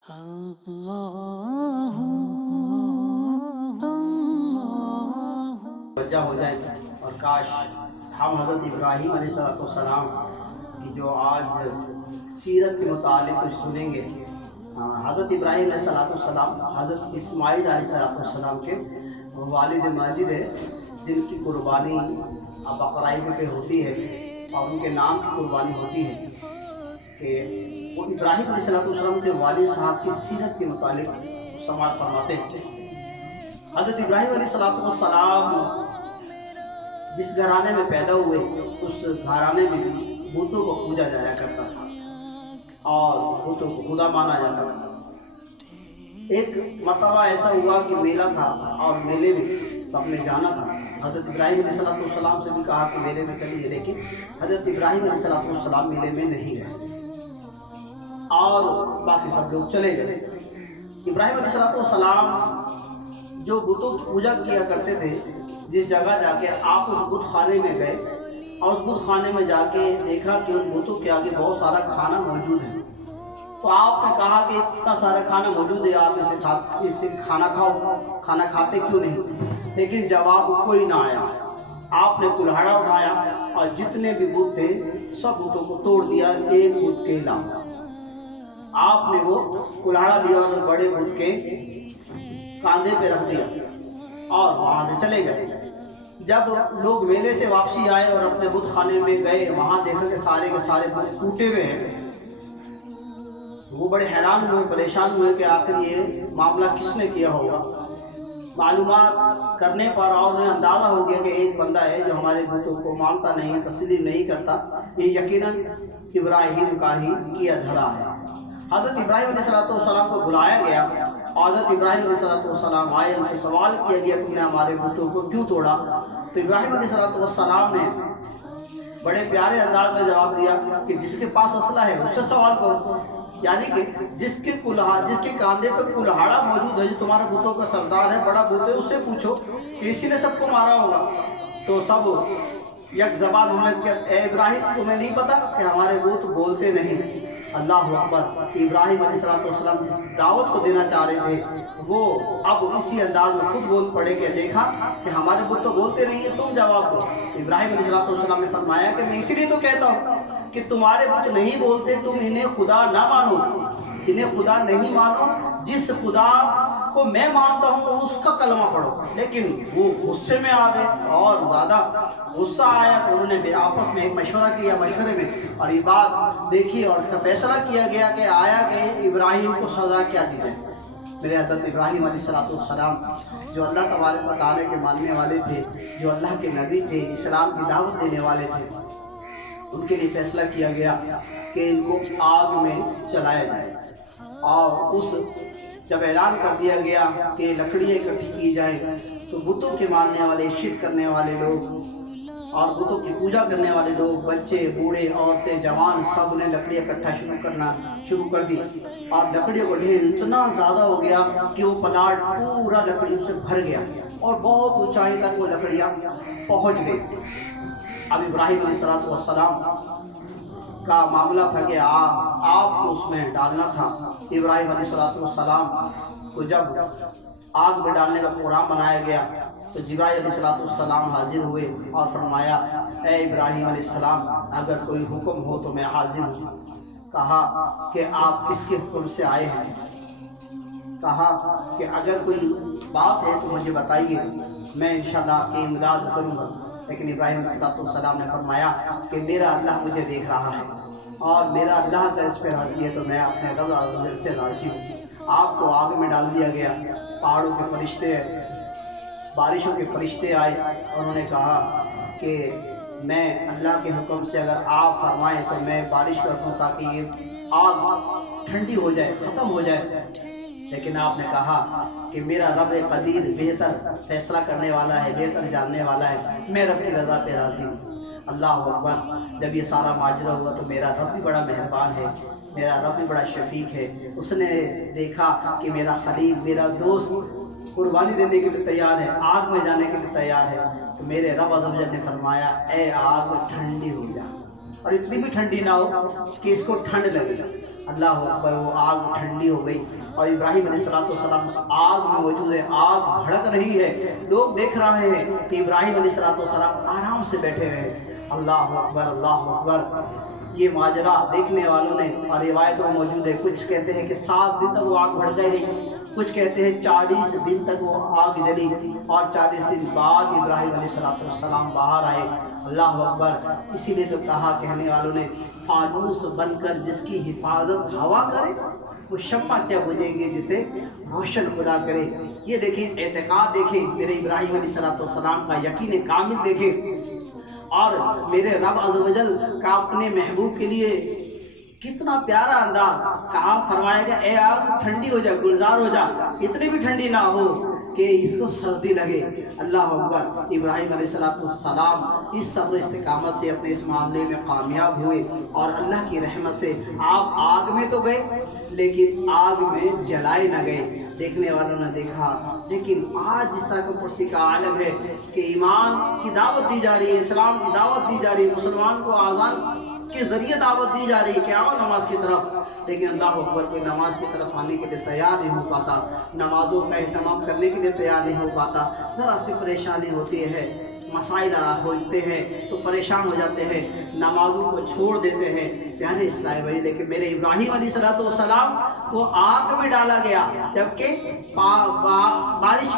توجہ ہو جائے اور کاش ہم حضرت ابراہیم علیہ السلام کی جو آج سیرت کے متعلق کچھ سنیں گے. حضرت ابراہیم علیہ السلام حضرت اسماعیل علیہ السلام کے والد ماجد ہے، جن کی قربانی بقرعید پہ ہوتی ہے اور ان کے نام کی قربانی ہوتی ہے کہ وہ ابراہیم علیہ السلام کے والد صاحب کی سیرت کے متعلق سماعت فرماتے ہیں. حضرت ابراہیم علیہ السلام جس گھرانے میں پیدا ہوئے اس گھرانے میں بتوں کو پوجا جایا کرتا تھا اور بتوں کو خدا مانا جاتا تھا. ایک مرتبہ ایسا ہوا کہ میلہ تھا اور میلے میں سب نے جانا تھا. حضرت ابراہیم علیہ السلام سے بھی کہا کہ میلے میں چلیے، لیکن حضرت ابراہیم علیہ السلام میلے میں نہیں گئے اور باقی سب لوگ چلے گئے. ابراہیم علیہ السلام جو بتوں کی پوجا کیا کرتے تھے، جس جگہ جا کے آپ اس بت خانے میں گئے اور اس بت خانے میں جا کے دیکھا کہ ان بتوں کے آگے بہت سارا کھانا موجود ہے، تو آپ نے کہا کہ اتنا سارا کھانا موجود ہے، آپ اسے کھانا کھاؤ. کھانا کھاتے کیوں نہیں؟ لیکن جواب کوئی نہ آیا. آپ نے کلہاڑا اٹھایا اور جتنے بھی بت تھے سب بتوں کو توڑ دیا ایک بت کے علاوہ. آپ نے وہ کلہاڑا لیا اور بڑے بت کے کاندھے پہ رکھ دیا اور وہاں سے چلے گئے. جب لوگ میلے سے واپسی آئے اور اپنے بت خانے میں گئے، وہاں دیکھا کہ سارے کے سارے بت ٹوٹے ہوئے ہیں. وہ بڑے حیران ہوئے، پریشان ہوئے کہ آخر یہ معاملہ کس نے کیا ہوگا. معلومات کرنے پر اور انہیں اندازہ ہو گیا کہ ایک بندہ ہے جو ہمارے بتوں کو مانتا نہیں، تسلیم نہیں کرتا، یہ یقیناً ابراہیم کا ہی کیا دھرا ہے. حضرت ابراہیم علیہ السلام کو بلایا گیا. حضرت ابراہیم علیہ السلام آئے، ان سے سوال کیا گیا تم نے ہمارے بتوں کو کیوں توڑا؟ تو ابراہیم علیہ السلام نے بڑے پیارے انداز میں جواب دیا کہ جس کے پاس اسلحہ ہے اس سے سوال کرو، یعنی کہ جس کے کاندھے پہ کلہاڑا موجود ہے، جو تمہارے بتوں کا سردار ہے، بڑا بت ہے، اس سے پوچھو کہ اسی نے سب کو مارا ہوگا. تو سب یک زبان ہونے لگے، اے ابراہیم تمہیں نہیں پتا کہ ہمارے بت بولتے نہیں؟ اللہ اکبر. ابراہیم علیہ السلام جس دعوت کو دینا چاہ رہے تھے وہ اب اسی انداز میں خود بول پڑے کہ دیکھا کہ ہمارے بت تو بولتے نہیں ہیں، تم جواب دو. ابراہیم علیہ السلام نے فرمایا کہ میں اسی لیے تو کہتا ہوں کہ تمہارے بت نہیں بولتے، تم انہیں خدا نہ مانو، انہیں خدا نہیں مانو. جس خدا کو میں مانتا ہوں اس کا کلمہ پڑھو. لیکن وہ غصے میں آ گئے اور زیادہ غصہ آیا تو انہوں نے آپس میں ایک مشورہ کیا. مشورے میں اور یہ بات دیکھی اور اس کا فیصلہ کیا گیا کہ آیا کہ ابراہیم کو سزا کیا دی جائے. میرے حضرت ابراہیم علیہ السلام جو اللہ تبارک و تعالیٰ کے ماننے والے تھے، جو اللہ کے نبی تھے، اسلام کی دعوت دینے والے تھے، ان کے لیے فیصلہ کیا گیا کہ ان کو آگ میں چلایا جائے. اور جب اعلان کر دیا گیا کہ لکڑیاں اکٹھی کی جائیں تو بتوں کے ماننے والے، شرک کرنے والے لوگ اور بتوں کی پوجا کرنے والے لوگ، بچے، بوڑھے، عورتیں، جوان، سب نے لکڑیاں اکٹھا شروع کر دی. اور لکڑیوں کو ڈھیر اتنا زیادہ ہو گیا کہ وہ پلاٹ پورا لکڑیوں سے بھر گیا اور بہت اونچائی تک وہ لکڑیاں پہنچ گئی. اب ابراہیم علیہ السلام کا معاملہ تھا کہ آپ کو اس میں ڈالنا تھا. ابراہیم علیہ السلام کو جب آگ میں ڈالنے کا پروگرام بنایا گیا تو جبرائیل علیہ السلام حاضر ہوئے اور فرمایا اے ابراہیم علیہ السلام اگر کوئی حکم ہو تو میں حاضر ہوں. کہا کہ آپ کس کے حکم سے آئے ہیں؟ کہا کہ اگر کوئی بات ہے تو مجھے بتائیے، میں انشاءاللہ آپ کی امداد کروں گا. لیکن ابراہیم علیہ السلام نے فرمایا کہ میرا اللہ مجھے دیکھ رہا ہے اور میرا اللہ اگر اس پہ راضی ہے تو میں اپنے رب العزت سے راضی ہوں. آپ کو آگ میں ڈال دیا گیا. پہاڑوں کے فرشتے، بارشوں کے فرشتے آئے اور انہوں نے کہا کہ میں اللہ کے حکم سے اگر آپ فرمائیں تو میں بارش کرتا ہوں تاکہ یہ آگ ٹھنڈی ہو جائے، ختم ہو جائے. لیکن آپ نے کہا کہ میرا رب قدیر بہتر فیصلہ کرنے والا ہے، بہتر جاننے والا ہے، میں رب کی رضا پہ راضی ہوں. اللہ اکبر. جب یہ سارا ماجرا ہوا تو میرا رب بھی بڑا مہربان ہے، میرا رب بھی بڑا شفیق ہے. اس نے دیکھا کہ میرا خلیل، میرا دوست قربانی دینے کے لیے تیار ہے، آگ میں جانے کے لیے تیار ہے. تو میرے رب عز و جل نے فرمایا اے آگ ٹھنڈی ہو جا، اور اتنی بھی ٹھنڈی نہ ہو کہ اس کو ٹھنڈ لگے. اللہ اکبر وہ آگ ٹھنڈی ہو گئی اور ابراہیم علیہ السلام اس آگ میں موجود ہے، آگ بھڑک رہی ہے، لوگ دیکھ رہے ہیں کہ ابراہیم علیہ السلام آرام سے بیٹھے ہوئے ہیں۔ اللہ اکبر اللہ اکبر۔ یہ ماجرا دیکھنے والوں نے اور روایت میں موجود ہے، کچھ کہتے ہیں کہ 7 دن تک وہ آگ بھڑکائی گئی، کچھ کہتے ہیں 40 دن تک وہ آگ جلی اور 40 دن بعد ابراہیم علیہ السلام باہر آئے۔ اللہ اکبر۔ اسی لیے تو کہا کہنے والوں نے، فانوس بن کر جس کی حفاظت ہوا کرے وہ شمع کیا بجھے گی جسے روشن خدا کرے۔ یہ دیکھیں اعتقاد، دیکھیں میرے ابراہیم علیہ السلام کا یقین کامل دیکھیں، اور میرے رب عز و جل کا اپنے محبوب کے لیے کتنا پیارا انداز، کہا فرمائے گا اے آگ ٹھنڈی ہو جا، گلزار ہو جا، اتنی بھی ٹھنڈی نہ ہو کہ اس کو سردی لگے۔ اللہ اکبر۔ ابراہیم علیہ السلام اس صبر استقامت سے اپنے اس معاملے میں کامیاب ہوئے اور اللہ کی رحمت سے آپ آگ میں تو گئے لیکن آگ میں جلائے نہ گئے۔ دیکھنے والوں نے دیکھا، لیکن آج جس طرح کا پرسی کا عالم ہے کہ ایمان کی دعوت دی جا رہی ہے، اسلام کی دعوت دی جا رہی ہے، مسلمان کو آزان کے ذریعے دعوت دی جا رہی ہے کہ آؤ نماز کی طرف، لیکن اللہ اکبر کوئی نماز کی طرف آنے کے لیے تیار نہیں ہو پاتا، نمازوں کا اہتمام کرنے کے لیے تیار نہیں ہو پاتا، ذرا سی پریشانی ہوتی ہے، مسائل ہوتے ہیں تو پریشان ہو جاتے ہیں، نمازوں کو چھوڑ دیتے ہیں۔ پیارے اسلامی بھائی دیکھیں میرے ابراہیم علیہ السلام کو آگ میں ڈالا گیا، جبکہ بارش